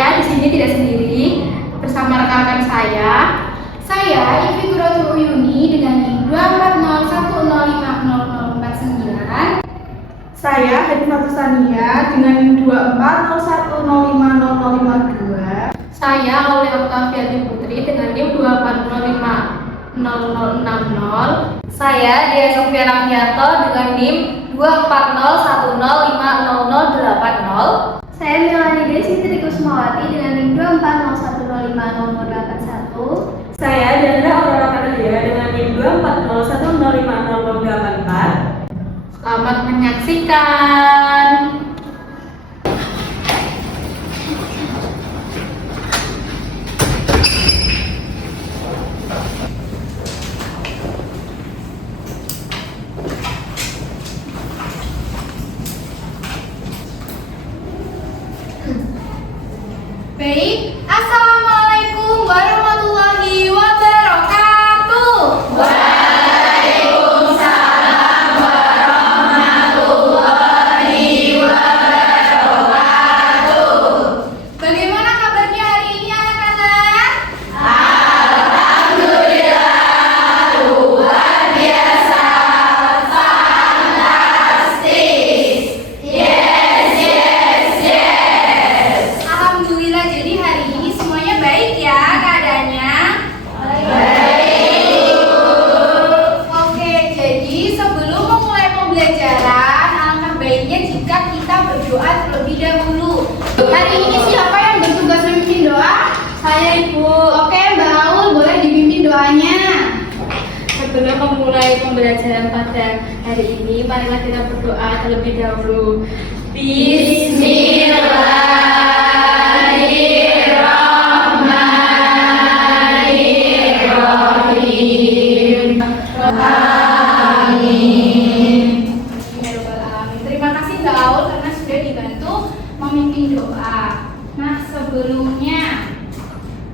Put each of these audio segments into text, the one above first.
Saya di sini tidak sendiri, bersama rekan-rekan saya. Saya Ivi Guratul Uyuni dengan NIM 240105049. Saya Hadifatul Sania dengan NIM 240105052. Saya Aulia Oktaviati Putri dengan NIM 2405060. Saya Dia Sofia Ramyanto dengan NIM 240105080. Saya Melani Desi Trikusmawati dengan NIM 240105081. Saya Jandra Aurora Kanadia dengan NIM 240105084. Selamat menyaksikan. Baik, Assalamualaikum warahmatullahi wabarakatuh. Waalaikumsalam warahmatullahi wabarakatuh. Bagaimana kabarnya hari ini anak-anak? Alhamdulillah luar biasa, fantastis. Yes, yes, yes. Alhamdulillah, jadi hari ini semuanya baik ya keadaannya? Baik. Oke, jadi sebelum memulai pembelajaran, alangkah baiknya jika kita berdoa terlebih dahulu. Hari ini siapa yang bertugas memimpin doa? Saya Ibu. Oke, Mbak Aul, boleh dipimpin doanya. Sebelum memulai pembelajaran pada hari ini, marilah kita berdoa terlebih dahulu. Bismillahirrahmanirrahim. Amin. Terima kasih Mbak Aul karena sudah dibantu memimpin doa. Nah, sebelumnya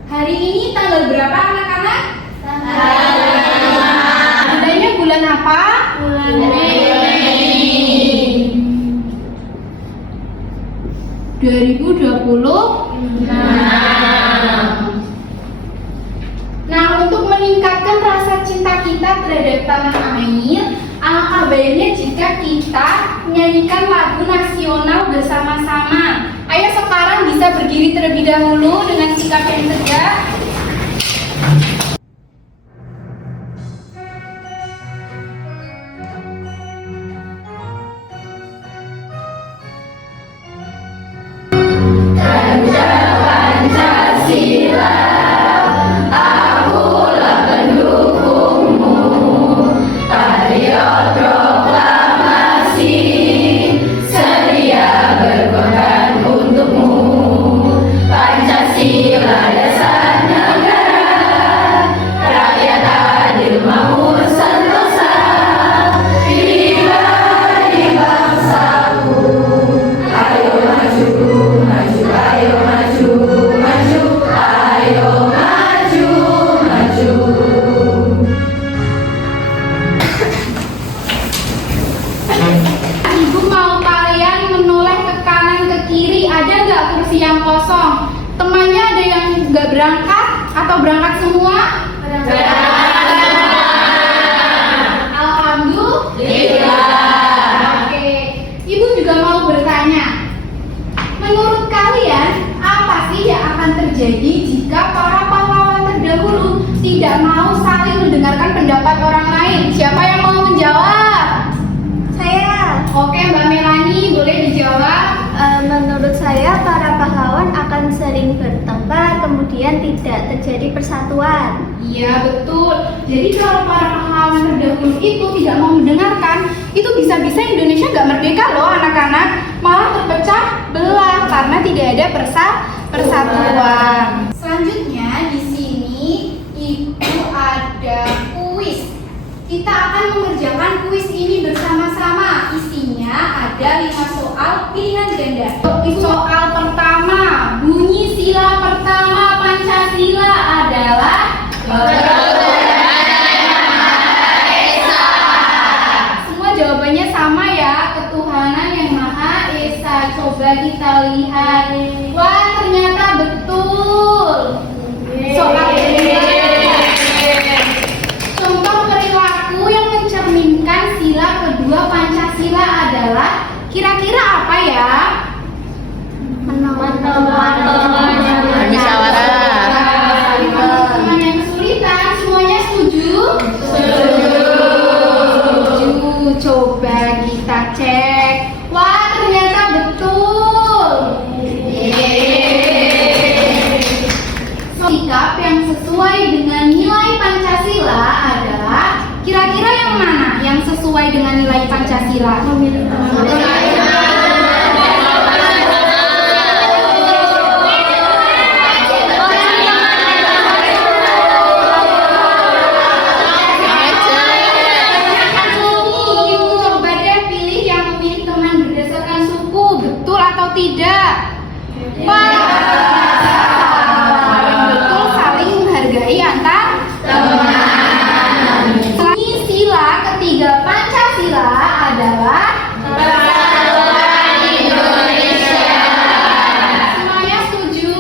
hari ini tanggal berapa anak-anak? Adanya bulan apa? Bulan Mei. 2020. Nah, untuk meningkatkan rasa cinta kita terhadap tanah air, alangkah baiknya jika kita menyanyikan lagu nasional bersama-sama. Ayo sekarang bisa berdiri terlebih dahulu dengan sikap yang tegak. Pancasila, akulah pendukungmu. Patriot proklamasi, sedia berkorban untukmu. Pancasila dasar negara, rakyat adil makmur sentosa. Pribadi bangsaku, ayo maju, maju, ayo maju, maju, ayo maju, maju. Ibu mau kalian menoleh ke kanan ke kiri, ada nggak kursi yang kosong? Temannya ada yang nggak berangkat atau berangkat semua? Alhamdulillah. Oke, Ibu juga mau bertanya. Menurut kalian apa sih yang akan terjadi jika para pahlawan terdahulu tidak mau saling mendengarkan pendapat orang lain? Siapa yang mau menjawab? Saya, Oke, Mbak Melani, boleh dijawab. menurut saya para pahlawan akan sering bertengkar, kemudian tidak terjadi persatuan. Iya, betul. Jadi kalau para pahlawan terdahulu itu tidak mau mendengarkan, itu bisa-bisa Indonesia nggak merdeka loh anak-anak. Malah terpecah belah karena tidak ada persatuan. Selanjutnya di sini Ibu ada kuis. Kita akan mengerjakan kuis ini bersama-sama. Isinya ada 5 soal pilihan ganda. Soal pertama, bunyi sila pertama Pancasila adalah semua jawabannya sama ya, ketuhanan yang Maha Esa. Coba kita lihat. Wah, ternyata betul. Soal contoh perilaku yang mencerminkan sila kedua Pancasila adalah kira-kira apa ya? Teman-teman yang kesulitan, semuanya setuju? Setuju. Coba kita cek. Wah, ternyata betul. Sikap yang sesuai dengan nilai Pancasila adalah kira-kira yang mana yang sesuai dengan nilai Pancasila? Coba deh pilih yang memilih teman berdasarkan suku, betul atau tidak? Yang betul saling menghargai antar teman. Ini sila ketiga Pancasila adalah persatuan Indonesia. Semuanya setuju?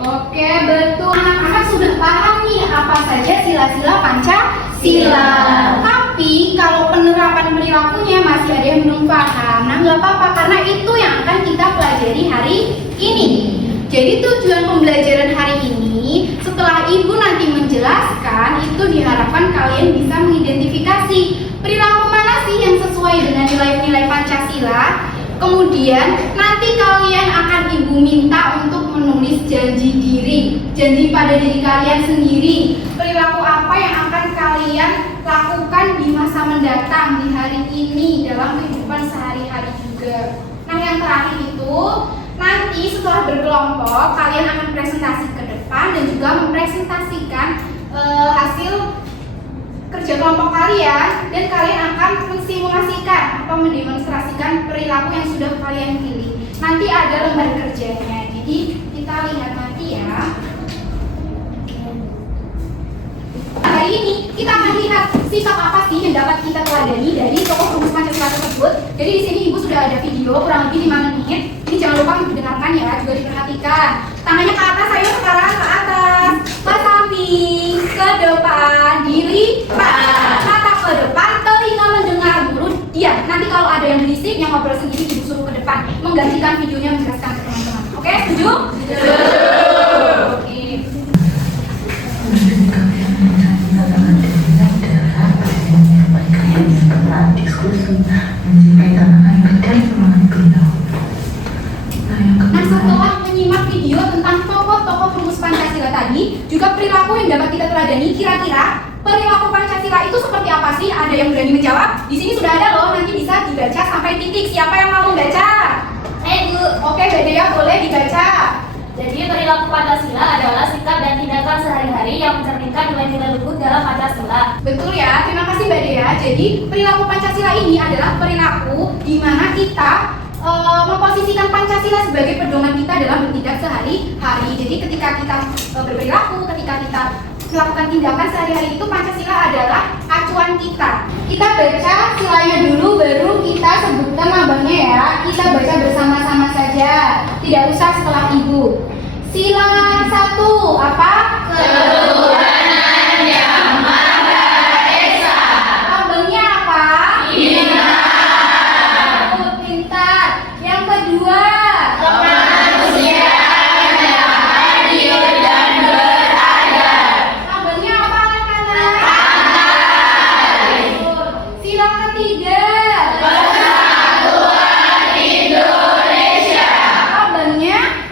Oke, betul. Anak-anak sudah paham nih apa saja sila-sila Pancasila. Tapi kalau penerapan perilakunya masih ada yang belum paham. Nah, nggak apa-apa karena itu yang akan kita pelajari hari ini. Jadi tujuan pembelajaran hari ini, setelah Ibu nanti menjelaskan, itu diharapkan kalian bisa mengidentifikasi perilaku mana sih yang sesuai dengan nilai-nilai Pancasila. Kemudian nanti kalian akan Ibu minta untuk menulis janji diri, janji pada diri kalian sendiri. Perilaku apa yang akan kalian lakukan di masa mendatang, di hari ini, dalam kehidupan sehari-hari juga. Nah, yang terakhir itu nanti setelah berkelompok kalian akan presentasi ke depan dan juga mempresentasikan hasil kerja kelompok kalian, dan kalian akan mensimulasikan atau mendemonstrasikan perilaku yang sudah kalian pilih. Nanti ada lembar kerjanya, jadi kita lihat nanti ya. Hari ini kita akan lihat sikap apa sih yang dapat kita teladani dari tokoh rumus Pancasila tersebut. Jadi di sini Ibu sudah ada video kurang lebih 5 menit. Ini jangan lupa didengarkan ya, juga diperhatikan. Tangannya ke atas, ayo sekarang ke atas. Ke samping, ke depan, diri, mata ke depan, telinga mendengar, mulut diam. Nanti kalau ada yang berisik, yang ngobrol sendiri Ibu suruh ke depan, menggantikan videonya menjelaskan ke teman-teman. Oke, setuju? Oke. Nah, setelah menyimak video tentang tokoh-tokoh rumus Pancasila tadi, juga perilaku yang dapat kita teladani, kira-kira perilaku Pancasila itu seperti apa sih? Ada yang berani menjawab? Di sini sudah ada loh, nanti bisa dibaca sampai titik. Siapa yang mau membaca? Bu. Oke, Bedea boleh dibaca. Jadi perilaku Pancasila adalah sikap dan tindakan sehari-hari yang mencerminkan nilai-nilai luhur dalam Pancasila. Betul ya, terima kasih Mbak Dea. Jadi perilaku Pancasila ini adalah perilaku di mana kita memposisikan Pancasila sebagai pedoman kita dalam bertindak sehari-hari. Jadi ketika kita berperilaku, ketika kita melakukan tindakan sehari-hari itu, Pancasila adalah acuan kita. Kita baca silanya dulu, baru kita sebutkan lambangnya ya. Kita baca bersama-sama saja, tidak usah setelah Ibu. Sila 1 apa? Ketuhanan yang Maha Esa. Lambangnya apa? Pintar. Yang kedua, Kemanusiaan yang adil dan beradab. lambangnya apa anak-anak? Sila ketiga, Persatuan Indonesia. lambangnya?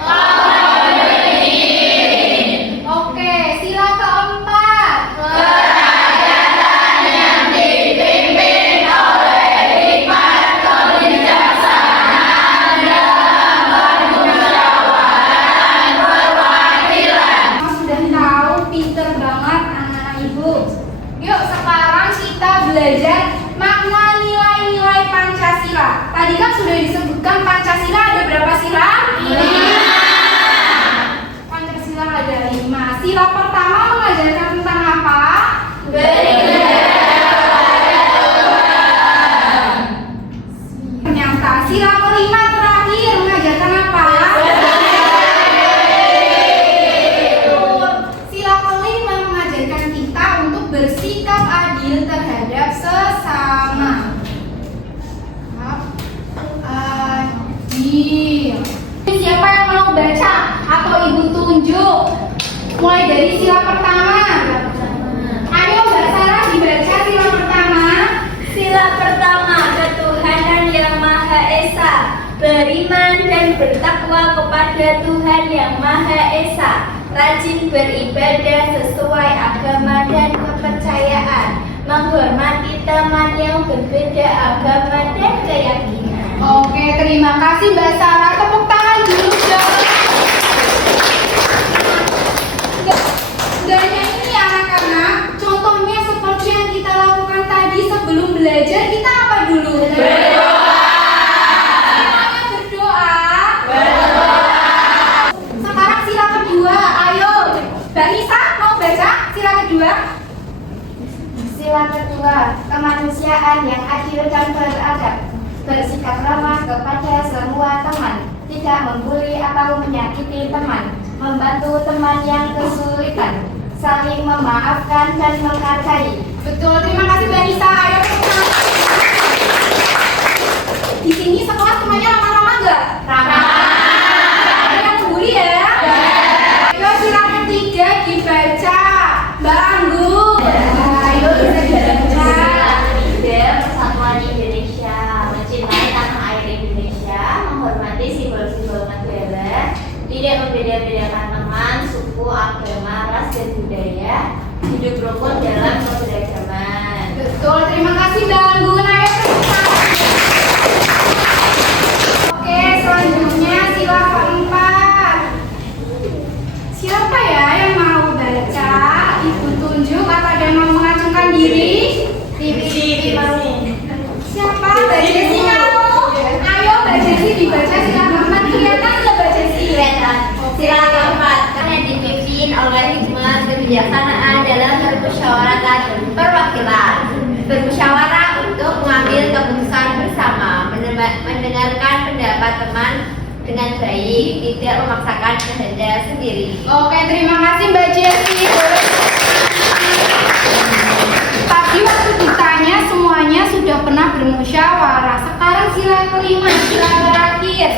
Oke, sila keempat, Kerakyatan yang dipimpin oleh hikmat kebijaksanaan dalam permusyawaratan perwakilan. sudah tahu, pinter banget anak-anak Ibu. Yuk sekarang kita belajar makna nilai-nilai Pancasila. Tadi kan sudah disebutkan Pancasila ada berapa sila? 5. Pancasila ada 5. Sila pertama mengajarkan tentang apa? Ternyata sila kelima terakhir mengajarkan apa? membaca atau ibu tunjuk. Mulai dari sila pertama. Ayo Mbak Sarah dibaca sila pertama. Sila pertama, ketuhanan yang Maha Esa, beriman dan bertakwa kepada Tuhan yang Maha Esa, rajin beribadah sesuai agama dan kepercayaan, menghormati teman yang berbeda agama dan keyakinan. Oke, terima kasih Mbak Sarah. Tepuk tangan dulu dong. Gak hanya ini anak-anak, contohnya seperti yang kita lakukan tadi sebelum belajar, kita apa dulu? Berdoa. Semuanya berdoa. Sekarang sila kedua, ayo. Mbak Nisa mau baca sila kedua? Sila kedua, kemanusiaan yang adil dan beradab, bersikap ramah kepada semua teman, tidak membuli atau menyakiti teman, membantu teman yang kesulitan, saling memaafkan dan menghargai. Betul, terima kasih Mbak Nisa. Ayo kita. Di sini sekolah semuanya ramah-ramah nggak? Ramah. Ada yang membuli ya? Ayo sila ketiga dibaca. Mbak Anggun. Ayo bisa dibaca. Persatuan Indonesia, mencintai tanah air Indonesia, menghormati simbol-simbol negara, tidak membeda-bedakan teman, suku, agama, ras, dan budaya, hidup rukun dalam keberagaman. Betul, terima kasih Mbak Anggun. Ayo kita. Oke, selanjutnya sila keempat. Siapa ya yang mau baca? Ibu tunjuk atau ada yang mau mengacungkan diri? Siapa? Mbak Jesi mau? Ayo Mbak Jesi dibaca sila keempat. Kelihatan nggak Mbak Jesi? Sila keempat, yang dipimpin oleh hikmat kebijaksanaan dalam bermusyawarah perwakilan, bermusyawarah untuk mengambil keputusan bersama, mendengarkan pendapat teman dengan baik, tidak memaksakan kehendak sendiri. Oke, terima kasih Mbak Jesi. Tadi waktu ditanya semuanya sudah pernah bermusyawarah. Sekarang sila kelima, sila terakhir.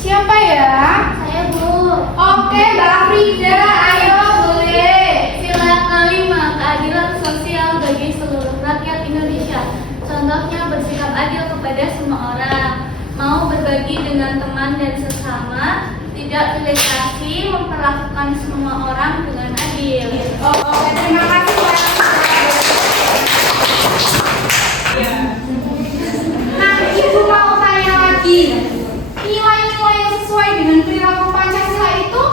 Siapa ya? Saya Bu. Oke, Mbak Frida, ayo boleh. Sila kelima, keadilan sosial bagi seluruh rakyat Indonesia. Contohnya bersikap adil kepada semua orang, mau berbagi dengan teman dan sesama, tidak pilih kasih, memperlakukan semua orang dengan adil. Oke, terima kasih Mbak. Nah, Ibu mau tanya lagi. Nilai-nilai yang sesuai dengan perilaku Pancasila itu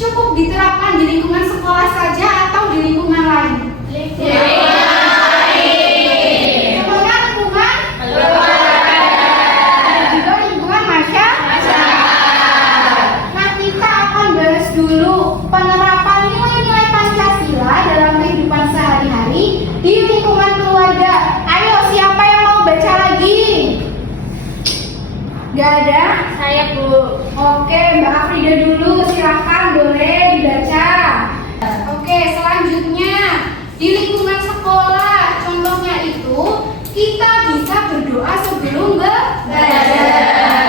cukup diterapkan di lingkungan sekolah saja atau di lingkungan lain? Contohnya lingkungan? Juga lingkungan masyarakat. Nah, kita akan bahas dulu penerapan nilai-nilai Pancasila dalam kehidupan sehari-hari di lingkungan keluarga. Ayo, siapa yang mau baca lagi? Gak ada? Saya Bu. Oke, Mbak Afrida dulu, silakan boleh dibaca. Oke, selanjutnya di lingkungan sekolah, contohnya itu kita bisa berdoa sebelum belajar.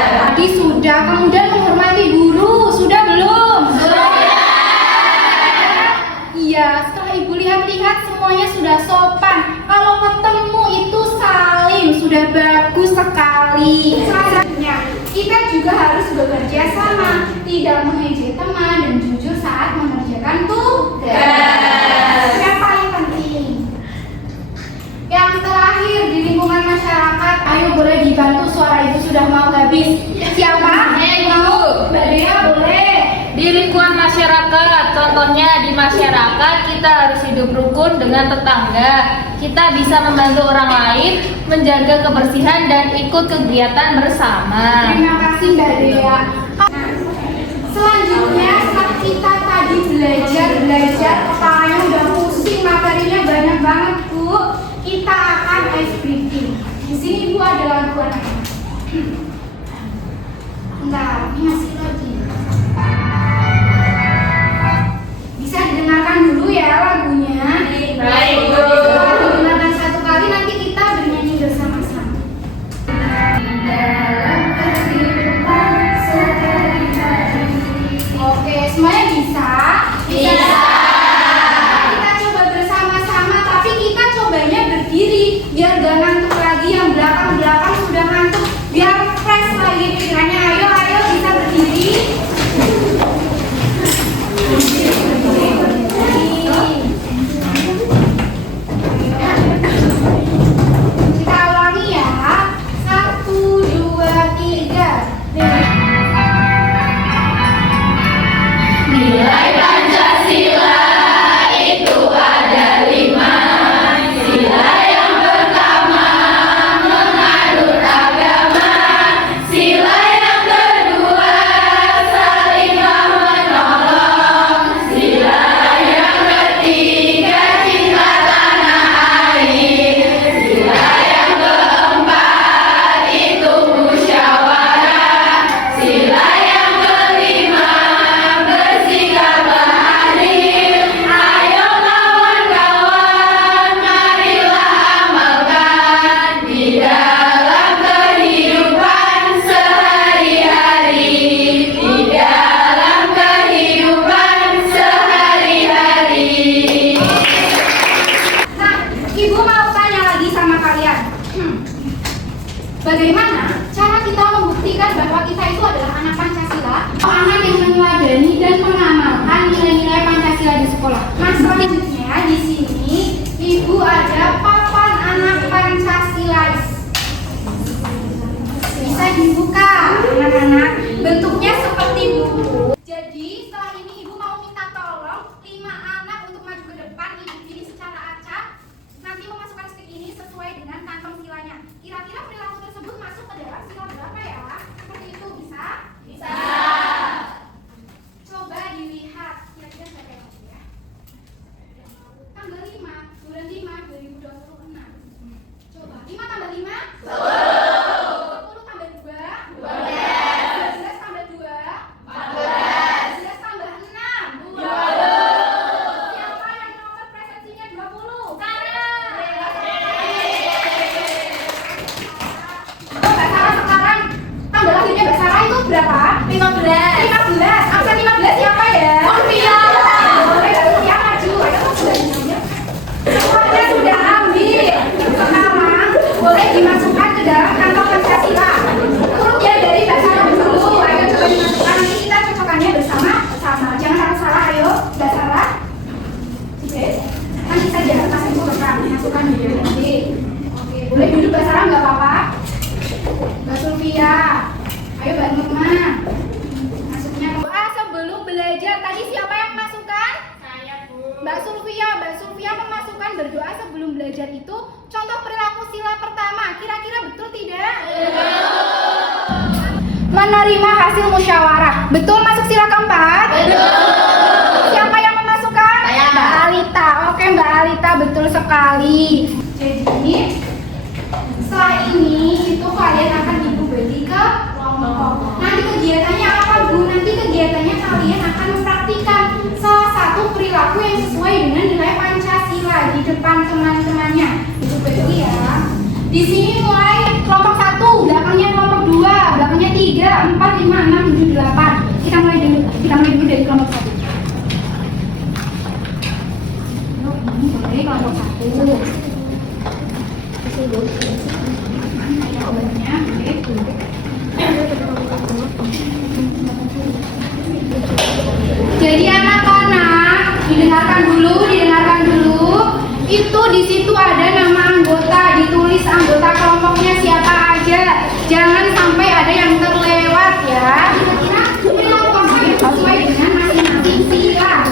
Tadi sudah, kemudian menghormati guru, sudah belum? Iya, setelah Ibu lihat-lihat semuanya sudah sopan. Kalau ketemu itu salim, sudah bagus sekali. Selanjutnya, kita juga harus bekerja sama, tidak mengejek teman dan jujur saat mengerjakan tugas. Yang paling penting. Yang terakhir di lingkungan masyarakat, ayo boleh dibantu, suara Ibu sudah mau habis. Siapa? Mau? Mbak Dea boleh. Di lingkungan masyarakat, contohnya di masyarakat kita harus hidup rukun dengan tetangga. Kita bisa membantu orang lain, menjaga kebersihan dan ikut kegiatan bersama. Terima kasih Mbak Dea. Selanjutnya setelah kita tadi belajar, kepalanya udah pusing, materinya banyak banget Bu. Kita akan ice breaking. Di sini Bu ada lagu anak-anak. Bentar, ini masih lagi. Bisa didengarkan dulu ya lagunya. Baik, Bu. Setelah didengarkan satu kali nanti kita bernyanyi bersama-sama. Dalam kehidupan sehari-hari pikirannya. Ayo bisa berdiri. Kita ulangi ya. 1, 2, 3. Nilai Pancasila itu ada 5. Sila yang pertama menganut agama. Sila yang kedua salinglah menolong. Sila yang ketiga cinta tanah air. Sila yang keempat itu musyawarah. Sila yang kelima bersikaplah adil. Ayo kawan-kawan, marilah amalkan di dalam kehidupan sehari-hari. Di dalam kehidupan sehari-hari. Nah, Ibu mau tanya lagi sama kalian. Bagaimana cara kita membuktikan bahwa kita itu adalah anak Pancasila? Anak yang meneladani dan mengamalkan nilai-nilai Pancasila di sekolah. Nah, selanjutnya di sini Ibu ada papan anak Pancasilais. Bisa dibuka, anak-anak. Bentuknya seperti buku. Jadi setelah ini Ibu mau minta tolong 5 anak untuk maju ke depan. Ibu pilih secara acak. Nanti memasukkan stick ini sesuai dengan kantong silanya. Kira-kira perilaku tersebut masuk ke dalam sila berapa ya? Seperti itu bisa? Bisa. Coba dilihat. Kira-kira siapa yang masuk ya? Tanggal 5 bulan 5 2026. Coba 5 tambah 5? 10 tambah 2? 12 tambah 2? 14 tambah 6? 20. Siapa yang nomor presensinya 20? Mbak Sarah sekarang tanggal lahirnya Mbak Sarah itu berapa? 15. 15. Absen 15 siapa ya? Olivia. Boleh Olivia maju. Ayo semuanya sudah ambil. Sekarang boleh dimasukkan ke dalam kantong Pancasila. Turut ya dari Mbak Sarah dulu. Ayo coba dimasukkan. Nanti kita cocokannya bersama-sama. Jangan harus salah. Ayo Mbak Sarah. Oke. Nanti saja kasih cocokan. Masukkan di dalam. Oke. Boleh duduk Mbak Sarah nggak apa-apa. Mbak Sulfia, ayo Mbak Nurma. Masuknya doa sebelum belajar. Tadi siapa yang masukkan? Saya, Bu. Mbak Sulfia memasukkan berdoa sebelum belajar itu contoh perilaku sila pertama. Kira-kira betul tidak? Menerima hasil musyawarah. Betul masuk sila keempat? Betul. Siapa yang memasukkan? Saya. Mbak Alita. Oke Mbak Alita, betul sekali. Jadi setelah ini itu kalian akan Ibu bagi ke kelompok. Nanti kegiatannya apa Bu? Nanti kegiatannya kalian akan mempraktikkan salah satu perilaku yang sesuai dengan nilai Pancasila di depan teman-temannya. Ibu bagi ya. Di sini mulai kelompok 1, belakangnya kelompok 2, belakangnya 3, 4, 5, 6, 7, 8. Kita mulai dulu dari kelompok 1. Ini kelompok 1. Jadi anak-anak didengarkan dulu. Itu di situ ada nama anggota, ditulis anggota kelompoknya siapa aja. Jangan sampai ada yang terlewat ya. Kira-kira perilaku apa yang sesuai dengan masing-masing sila.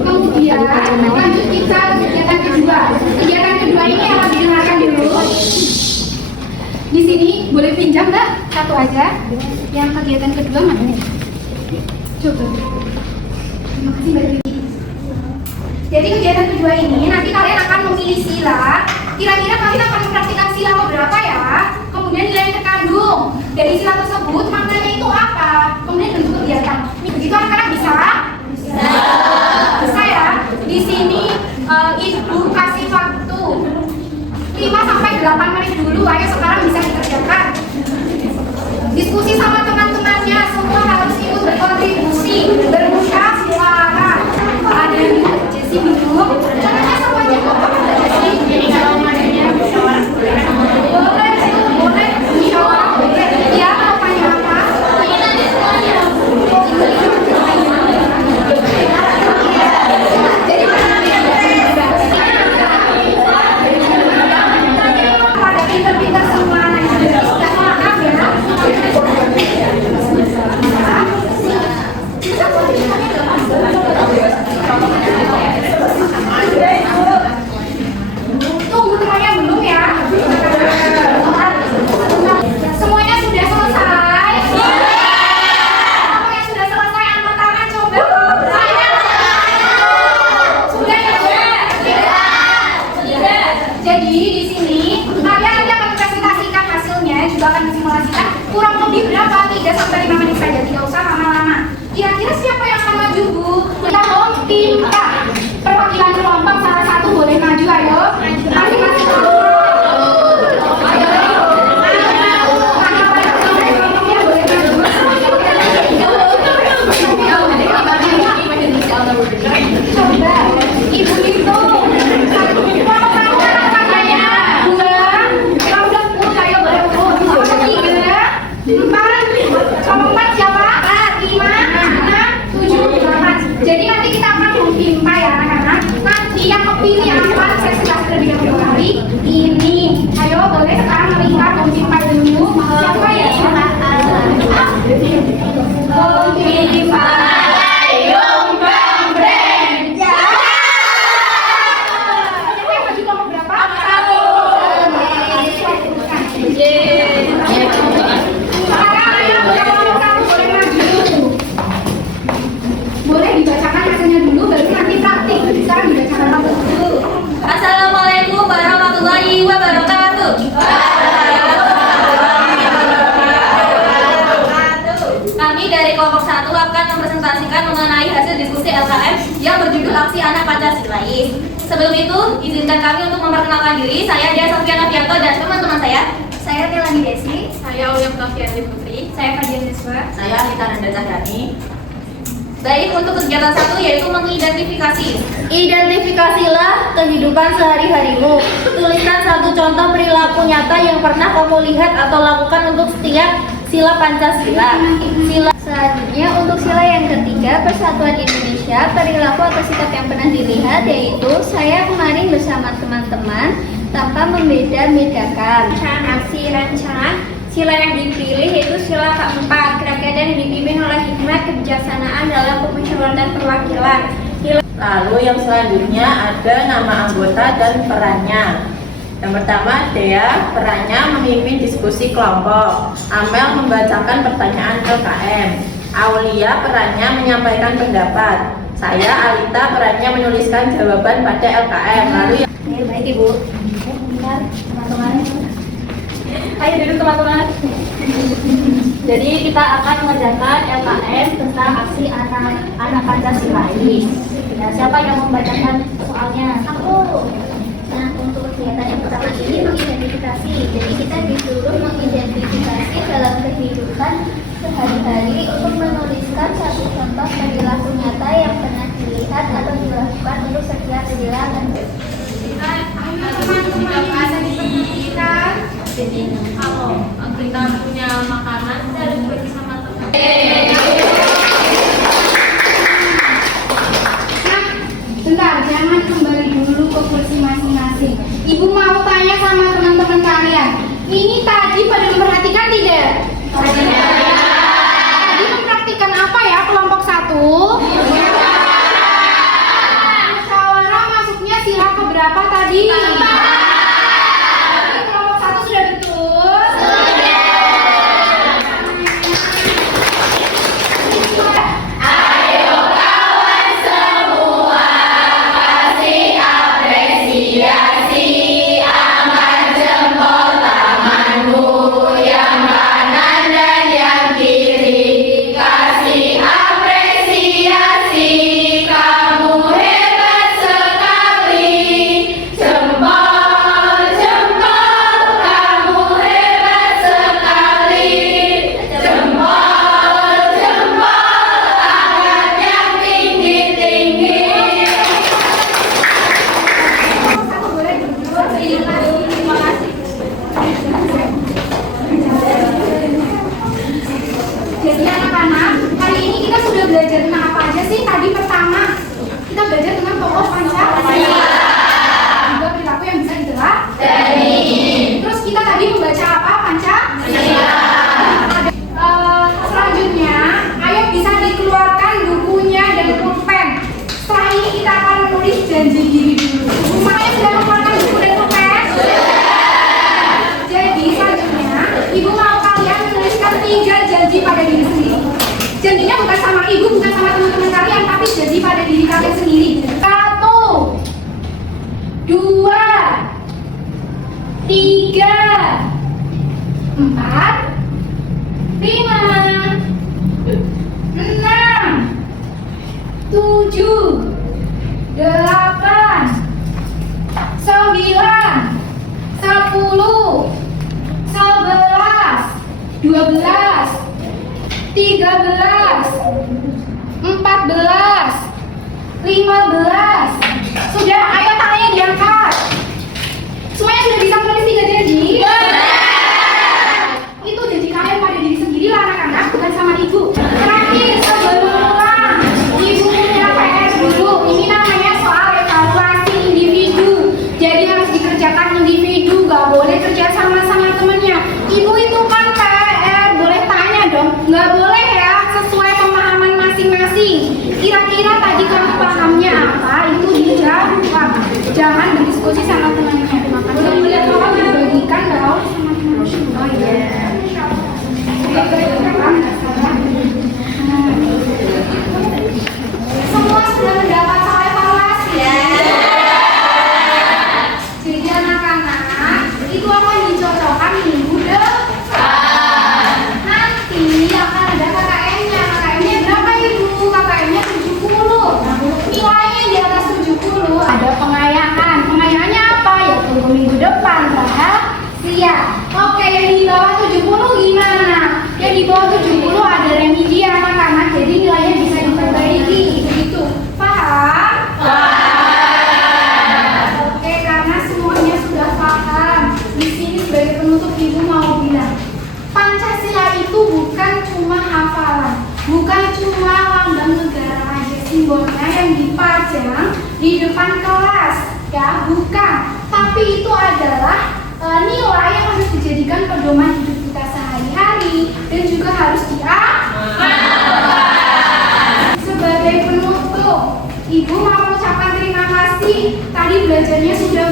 Kemudian lanjut kita kegiatan kedua. Kegiatan kedua ini akan didengarkan dulu. Di sini boleh pinjam nggak? Satu aja. Yang kegiatan kedua mana? Coba. Terima kasih Mbak Dewi. Jadi kegiatan kedua ini nanti kalian akan memilih sila. Kira-kira kalian akan mempraktikkan sila berapa ya? Kemudian nilai yang terkandung dari sila tersebut maknanya itu apa? Kemudian bentuk kegiatan. Begitu anak-anak bisa? Bisa ya. Di sini Ibu kasih waktu 5 sampai 8 menit dulu. Ayo sekarang bisa dikerjakan. Diskusi sama teman-temannya, semua harus ikut berkontribusi, bermusyawarah. Ada yang Jesse minum, caranya sama aja kok. Jesse, jadi kalau adanya musyawarah boleh tuh, boleh musyawarah boleh. Ya, namanya apa? berapa? 3 sampai 5 menit saja, tidak usah lama-lama. Kira-kira siapa yang akan maju, Bu? Kita mau tim K. Perwakilan kelompok salah satu boleh maju, ayo. Masing-masing. Coba, Ibu itu jadi nanti kita akan mengtimpa ya anak-anak. Nanti yang kepilih apa saya sudah terlebih dahulu kali ini. Ayo boleh sekarang melihat mengtimpa dulu. Siapa ya? Mengtimpa Layung Pembreng. Ya. Siapa yang maju nomor berapa? 1. Boleh dibacakan hasilnya dulu, baru nanti praktik. Sekarang dibacakan dulu. Assalamualaikum warahmatullahi wabarakatuh. Kami dari kelompok 1 akan mempresentasikan mengenai hasil diskusi LKM yang berjudul Aksi Anak Pancasilais. Sebelum itu, izinkan kami untuk memperkenalkan diri. Saya Dia Sofiana Fianto dan teman-teman saya. Saya Melani Desi. Saya Uya Kafiani Putri. Saya Fadian Deswa. Saya Anita Nanda Cahyani. Baik, untuk kegiatan 1 yaitu mengidentifikasi. Identifikasilah kehidupan sehari-harimu. Tuliskan satu contoh perilaku nyata yang pernah kamu lihat atau lakukan untuk setiap sila Pancasila. Selanjutnya untuk sila yang ketiga, Persatuan Indonesia, perilaku atau sikap yang pernah dilihat yaitu saya kemarin bersama teman-teman tanpa membeda-bedakan. Aksi rancangan. Sila yang dipilih yaitu sila keempat, kerajaan yang dipimpin oleh hikmat kebijaksanaan dalam pemusyawaratan dan perwakilan. Lalu yang selanjutnya ada nama anggota dan perannya. Yang pertama, Dea, perannya memimpin diskusi kelompok. Amel membacakan pertanyaan LKM. Aulia perannya menyampaikan pendapat. Saya Alita perannya menuliskan jawaban pada LKM. Lalu yang Baik Ibu. Bentar, teman-teman. Ayo duduk teman-teman. Jadi kita akan mengerjakan LKM tentang aksi anak Pancasilais. Nah, siapa yang membacakan soalnya? Aku. Nah, untuk kegiatan yang pertama ini mengidentifikasi. Jadi kita disuruh mengidentifikasi dalam kehidupan sehari-hari untuk menuliskan satu contoh perilaku nyata yang pernah dilihat atau dilakukan untuk setiap sila dan Teman-teman bisa diperhatikan. Jadi kalau kita punya makanan, kita harus berbagi sama teman. Nah, bentar, jangan kembali dulu ke kursi masing-masing. Ibu mau tanya sama teman-teman kalian. Ini tadi pada memperhatikan tidak? Tadi mempraktikkan apa ya kelompok 1? Musyawarah masuknya sila keberapa tadi? Kelompok 1 sudah betul? Jadi anak-anak, hari ini kita sudah belajar tentang apa aja sih? Tadi pertama, kita belajar tentang tokoh Pancasila. Juga perilaku yang bisa diteladani. Terus kita tadi membaca apa? Pancasila. Selanjutnya, ayo bisa dikeluarkan bukunya dan pulpen. Setelah ini kita akan menulis janji diri dulu. Semuanya sudah mengeluarkan buku dan pulpen? Jadi selanjutnya, Ibu mau kalian menuliskan 3 janji pada diri sendiri. Janjinya bukan sama ibu, bukan sama teman-teman kalian, tapi janji pada diri kalian sendiri. 1, 2, 3, 4, 5. 12, 13, 14, 15. Sudah, ayo tangannya diangkat. Semuanya sudah bisa menulis 3 janji? Itu janji kalian pada diri sendiri lah anak-anak, bukan sama ibu. Terakhir, sebelum pulang, ibu punya PR dulu. Ini namanya soal evaluasi individu. Jadi harus dikerjakan individu, gak boleh kerja sama-sama temennya. Ibu itu kan PR, boleh tanya dong. Gak boleh ya, sesuai pemahaman masing-masing. Kira-kira tadi kamu pahamnya apa? Itu dijawab. Jangan berdiskusi sama temannya. Boleh tolong dibagikan dong sama teman-teman. Oh iya. Semua sudah mendapat soal evaluasi ya. Jadi anak-anak itu akan dicocokkan minggu depan. Nanti akan ada KKN-nya. KKN-nya berapa ibu? KKN-nya 70. Nilainya di atas 70. Ada pengayaan. Pengayaannya apa? Ya tunggu minggu depan. Rahasia. Oke, yang di bawah 70 gimana? Yang di bawah 70 ada remedi anak-anak. Jadi nilainya bisa diperbaiki. Begitu. Paham? Oke, karena semuanya sudah paham. Di sini sebagai penutup ibu mau bilang, Pancasila itu bukan cuma hafalan, bukan cuma lambang negara aja simbolnya yang dipajang di depan kelas, ya bukan. Tapi itu adalah nilai yang harus dijadikan pedoman hidup kita sehari-hari dan juga harus diamalkan. Sebagai penutup, ibu mau mengucapkan terima kasih. Tadi belajarnya sudah